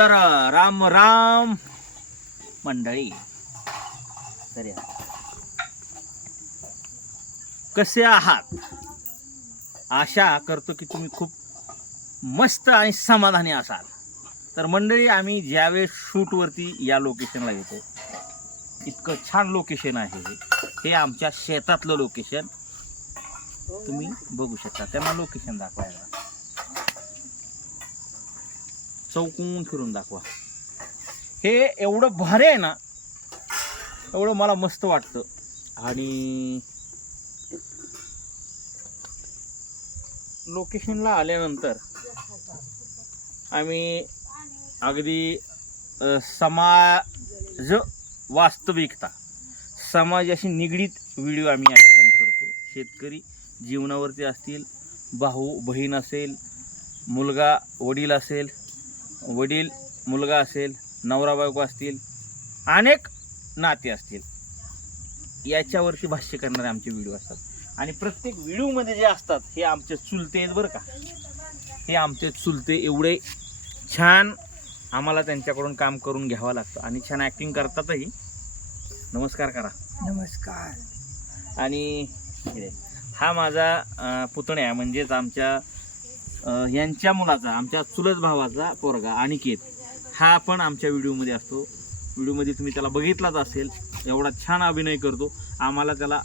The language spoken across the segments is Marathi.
तर राम राम मंडळी. तर कसे आहात? आशा करतो की तुम्ही खूप मस्त आणि समाधानी असाल. तर मंडळी आम्ही ज्यावेळेस शूटवरती या लोकेशनला येतो इतकं छान लोकेशन आहे हे. आमच्या शेतातलं लोकेशन तुम्ही बघू शकता. त्यांना लोकेशन दाखवायला. चौकून फिरून दाखवा. हे एवढं भारी आहे ना एवढं मला मस्त वाटतं. आणि लोकेशनला आल्यानंतर आम्ही अगदी समाज वास्तविकता समाजाशी निगडीत व्हिडिओ आम्ही या ठिकाणी करतो. शेतकरी जीवनावरती असतील भाऊ बहीण असेल मुलगा वडील असेल वडील मुलगा असेल नवरा बायको असतील अनेक नाते असतील. याच्यावरती भाष्य करणारे आमचे व्हिडिओ असतात. आणि प्रत्येक व्हिडिओमध्ये जे असतात हे आमचे चुलते आहेत बरं का. हे आमचे चुलते एवढे छान आम्हाला त्यांच्याकडून काम करून घ्यावं लागतं आणि छान ॲक्टिंग करतातही. नमस्कार करा. नमस्कार. आणि. हा माझा पुतण्या म्हणजेच आमच्या यांच्या मुलाचा आमच्या चुलत भावाचा पोरगा अनिकेत हा पण आमच्या व्हिडिओमध्ये असतो. व्हिडिओमध्ये तुम्ही त्याला बघितलाच असेल. एवढा छान अभिनय करतो. आम्हाला त्याला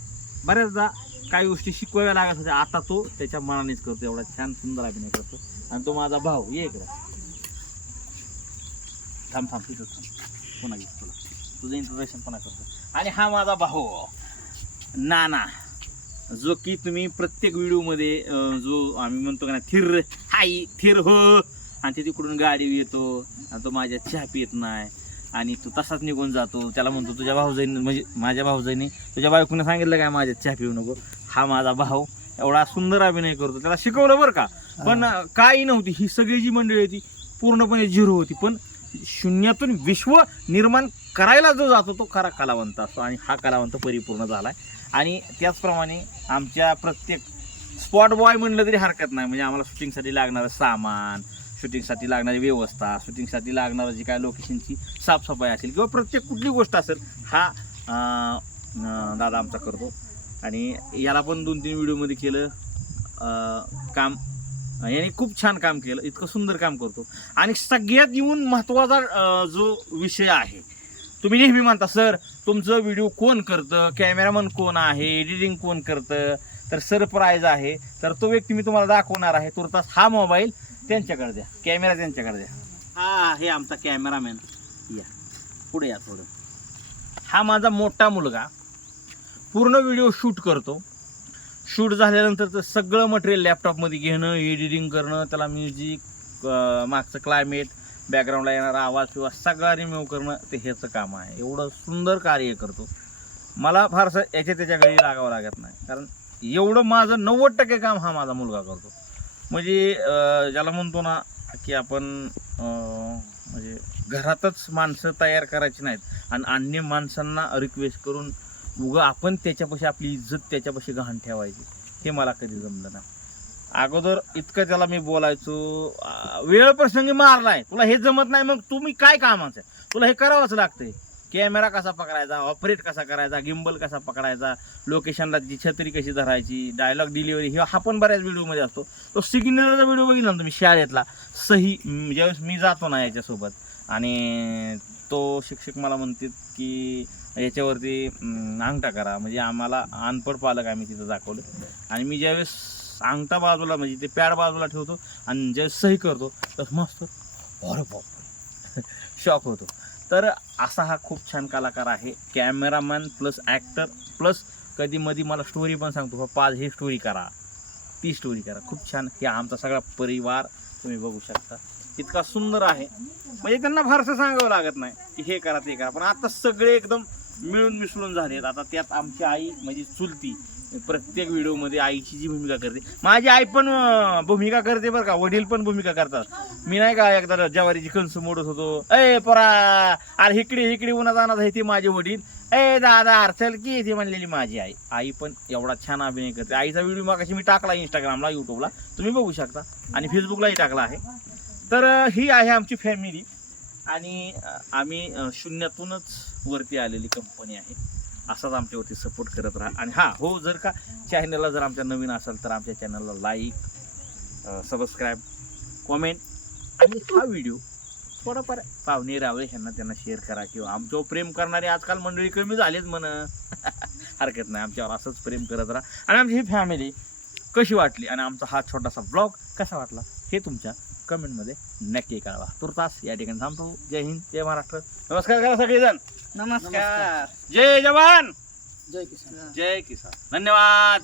बऱ्याचदा काही गोष्टी शिकवाव्या लागत होत्या. आता तो त्याच्या मनानेच करतो. एवढा छान सुंदर अभिनय करतो. आणि तो माझा भाऊ. ये इकडं. थांब थांब तिथं थांब. पुन्हा तुला तुझं इंट्रोडक्शन पुन्हा करतो. आणि हा माझा भाऊ. नाना. जो की तुम्ही प्रत्येक व्हिडिओमध्ये जो आम्ही म्हणतो का ना थिर हाय थिर हो आणि ते तिकडून गाडी येतो आणि तो माझ्या चहा पित नाही आणि तो तसाच निघून जातो. त्याला म्हणतो तुझ्या भाऊजाईने म्हणजे माझ्या भाऊजाईने तुझ्या बायकोने सांगितलं काय माझ्या चहा पिऊ नको. हा माझा भाऊ एवढा सुंदर अभिनय करतो. त्याला शिकवलं बरं का. पण काही नव्हती. ही सगळी जी मंडळी होती पूर्णपणे झिरो होती. पण शून्यातून विश्व निर्माण करायला जो जातो तो खरा कलावंत असतो आणि हा कलावंत परिपूर्ण झाला आहे आणि त्याचप्रमाणे आमच्या प्रत्येक स्पॉट बॉय म्हणलं तरी हरकत नाही. म्हणजे आम्हाला शूटिंगसाठी लागणारं सामान शूटिंगसाठी लागणारी व्यवस्था शूटिंगसाठी लागणारं जी काय लोकेशनची साफसफाई असेल किंवा प्रत्येक कुठली गोष्ट असेल हा दादा आमचा करतो. आणि याला पण दोन तीन व्हिडिओमध्ये केलं काम याने खूप छान काम केलं इतकं सुंदर काम करतो. आणि सगळ्यात येऊन महत्त्वाचा जो विषय आहे तुम्ही नेहमी म्हणता सर तुमचं व्हिडिओ कोण करतं? कॅमेरामन कोण आहे? एडिटिंग कोण करतं? तर सरप्राईज आहे. तर तो व्यक्ती मी तुम्हाला दाखवणार आहे. तुर्तास हा मोबाईल त्यांच्याकडे द्या. कॅमेरा त्यांच्याकडे द्या. हा हे आमचा कॅमेरामॅन या. पुढे या थोडं. हा माझा मोठा मुलगा. पूर्ण व्हिडिओ शूट करतो. शूट झाल्यानंतर तर सगळं मटेरियल लॅपटॉपमध्ये घेणं एडिटिंग करणं त्याला म्युझिक मागचं क्लायमेट बॅकग्राऊंडला येणारा आवाज किंवा सगळा रिमूव्ह करणं ते ह्याचं काम आहे. एवढं सुंदर कार्य करतो. मला फारसं याच्या त्याच्या घरी लागावं लागत नाही. कारण एवढं माझं नव्वद टक्के काम हा माझा मुलगा करतो. म्हणजे ज्याला म्हणतो ना की आपण म्हणजे घरातच माणसं तयार करायची नाहीत. आणि अन्य माणसांना रिक्वेस्ट करून उगं आपण त्याच्यापाशी आपली इज्जत त्याच्यापाशी गहाण ठेवायची. हे मला कधी जमलं नाही. अगोदर इतकं त्याला मी बोलायचो. वेळ प्रसंगी मारलाय. तुला हे जमत नाही मग तुम्ही काय कामाचं आहे? तुला हे करावंच लागतंय. कॅमेरा कसा पकडायचा? ऑपरेट कसा करायचा? गिंबल कसा पकडायचा? लोकेशनला जी छत्री कशी धरायची? डायलॉग डिलिव्हरी हे हा पण बऱ्याच व्हिडिओमध्ये असतो. तो सिग्नलचा व्हिडिओ बघितला ना तुम्ही शाळेतला? सही ज्यावेळेस मी जातो ना याच्यासोबत आणि तो शिक्षक मला म्हणतात की याच्यावरती अंगठा करा. म्हणजे आम्हाला अनपड पालक आम्ही तिथं दाखवलं. आणि मी ज्यावेळेस सांगता बाजूला म्हणजे ते पॅड बाजूला ठेवतो आणि जे सही करतो तर मस्त. अरे बाप शॉक होतो. तर असा हा खूप छान कलाकार आहे कॅमेरामॅन प्लस ॲक्टर प्लस कधी मधी मला स्टोरी पण सांगतो. पप्पा आज ही स्टोरी करा. ती स्टोरी करा. खूप छान. हे आमचा सगळा परिवार तुम्ही बघू शकता. इतका सुंदर आहे. म्हणजे त्यांना फारसं सांगावं लागत नाही की हे करा ते करा. पण आता सगळे एकदम मिळून मिसळून झालेत. आता त्यात आमची आई म्हणजे चुलती प्रत्येक व्हिडिओमध्ये आईची जी भूमिका करते माझी आई पण भूमिका करते बरं का वडील पण भूमिका करतात. मी नाही का एकदा ज्वारीची कणसं मोडत होतो ए परा अरे इकडे इकडे उन्हात आणत आहे ते माझे वडील. ए दादा अरचल की ती म्हणलेली माझी आई. आई पण एवढा छान अभिनय करते. आईचा व्हिडिओ मागाशी मी टाकला इंस्टाग्रामला युट्यूबला तुम्ही बघू शकता. आणि फेसबुकलाही टाकला आहे. तर ही आहे आमची फॅमिली आणि आम्ही शून्यातूनच वरती आलेली कंपनी आहे. असाच आमच्यावरती सपोर्ट करत राहा. आणि हां हो जर का चॅनलला जर आमच्या नवीन असाल तर आमच्या चॅनलला लाईक सबस्क्राईब कॉमेंट आणि हा व्हिडिओ थोडाफार पाहुणे रावळे ह्यांना त्यांना शेअर करा किंवा आमच्यावर प्रेम करणारे आजकाल मंडळी कमी झालेच म्हण. हरकत नाही आमच्यावर असंच प्रेम करत राहा. आणि आमची ही फॅमिली कशी वाटली? आणि आमचा हा छोटासा ब्लॉग कसा वाटला? हे तुमच्या कमेंटमध्ये नक्की कळवा. तुर्तास या ठिकाणी थांबतो. जय हिंद जय महाराष्ट्र. नमस्कार करा सगळेजण. नमस्कार. जय जवान. जय किसान. जय किसान. धन्यवाद.